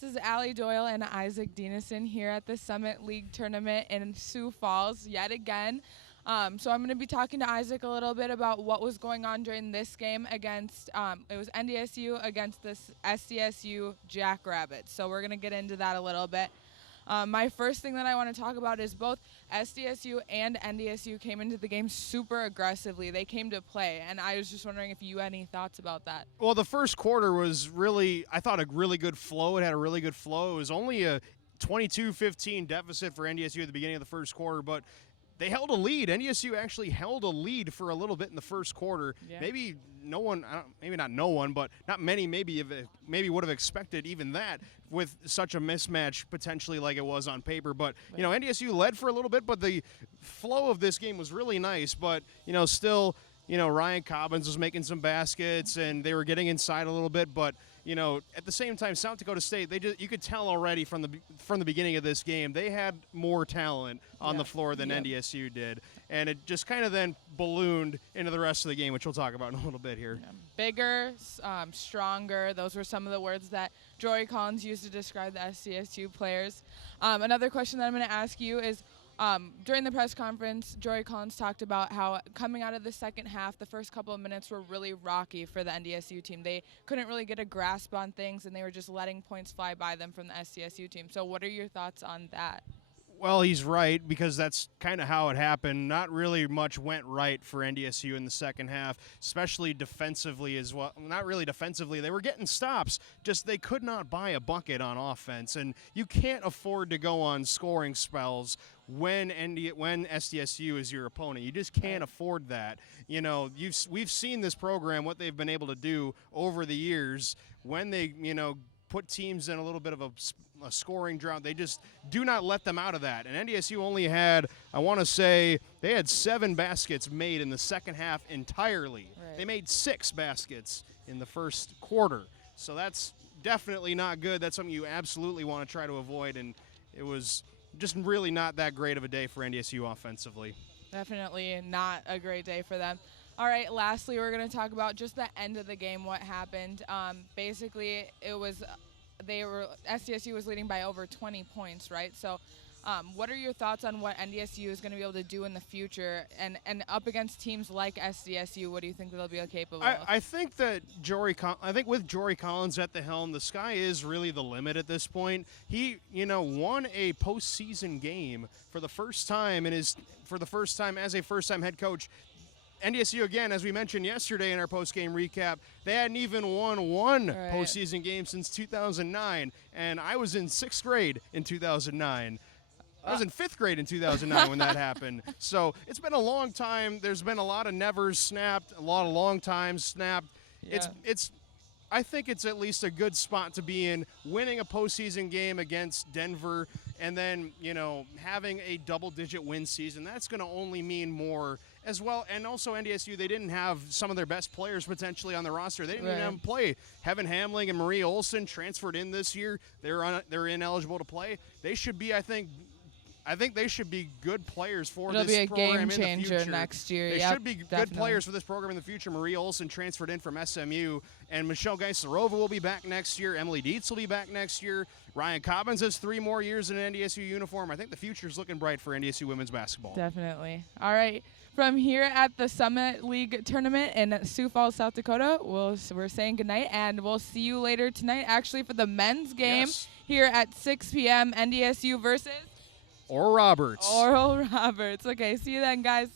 This is Allye Doyle and Isak Dinesen here at the Summit League tournament in Sioux Falls yet again. So I'm going to be talking to Isak a little bit about what was going on during this game against, it was NDSU against this SDSU Jackrabbits. So we're going to get into that a little bit. My first thing that I want to talk about is both SDSU and NDSU came into the game super aggressively. They came to play, and I was just wondering if you had any thoughts about that. Well, the first quarter was really, I thought, a really good flow. It had a really good flow. It was only a 22-15 deficit for NDSU at the beginning of the first quarter, but they held a lead. NDSU actually held a lead for a little bit in the first quarter. Yeah. Maybe no one, maybe not no one, but not many maybe would have expected even that with such a mismatch potentially like it was on paper. But, you know, NDSU led for a little bit, but the flow of this game was really nice. But, you know, still, you know, Ryan Cobbins was making some baskets and they were getting inside a little bit, but you know, at the same time, South Dakota State, you could tell already from the beginning of this game, they had more talent on the floor than NDSU did, and it just kind of then ballooned into the rest of the game, which we'll talk about in a little bit here. Yeah. Bigger, stronger. Those were some of the words that Jory Collins used to describe the SDSU players. Another question that I'm going to ask you is, during the press conference, Jory Collins talked about how coming out of the second half, the first couple of minutes were really rocky for the NDSU team. They couldn't really get a grasp on things, and they were just letting points fly by them from the SDSU team. So what are your thoughts on that? Well, he's right, because that's kind of how it happened. Not really much went right for NDSU in the second half, especially defensively as well. Not really defensively. They were getting stops, just they could not buy a bucket on offense. And you can't afford to go on scoring spells when SDSU is your opponent. You just can't afford that. You know, we've seen this program, what they've been able to do over the years when they, you know, put teams in a little bit of a scoring drought. They just do not let them out of that. And NDSU only had, I want to say, they had 7 baskets made in the second half entirely. Right. They made 6 baskets in the first quarter. So that's definitely not good. That's something you absolutely want to try to avoid. And it was just really not that great of a day for NDSU offensively. Definitely not a great day for them. All right, lastly, we're going to talk about just the end of the game, what happened. Basically, it was SDSU was leading by over 20 points, right? So what are your thoughts on what NDSU is going to be able to do in the future? And up against teams like SDSU, what do you think they'll be capable of? I think that with Jory Collins at the helm, the sky is really the limit at this point. He, you know, won a postseason game for the first time as a first-time head coach. NDSU, again, as we mentioned yesterday in our post-game recap, they hadn't even won one postseason game since 2009, and I was in 6th grade in 2009. I was in 5th grade in 2009 when that happened. So it's been a long time. There's been a lot of nevers snapped, a lot of long times snapped. Yeah. I think it's at least a good spot to be in, winning a postseason game against Denver, and then, you know, having a double-digit win season. That's going to only mean more as well. And also NDSU, they didn't have some of their best players potentially on the roster. They didn't even have them play. Heaven Hamling and Marie Olson transferred in this year. They're ineligible to play. They should be, I think they should be good players for this program in the future. It'll be a game changer next year. They should be good players for this program in the future. Marie Olson transferred in from SMU, and Michelle Geislerova will be back next year. Emily Dietz will be back next year. Ryan Cobbins has 3 more years in an NDSU uniform. I think the future's looking bright for NDSU women's basketball. Definitely. All right. From here at the Summit League tournament in Sioux Falls, South Dakota, we're saying goodnight, and we'll see you later tonight, actually, for the men's game here at 6 p.m. NDSU versus Oral Roberts. Oral Roberts. Okay, see you then, guys.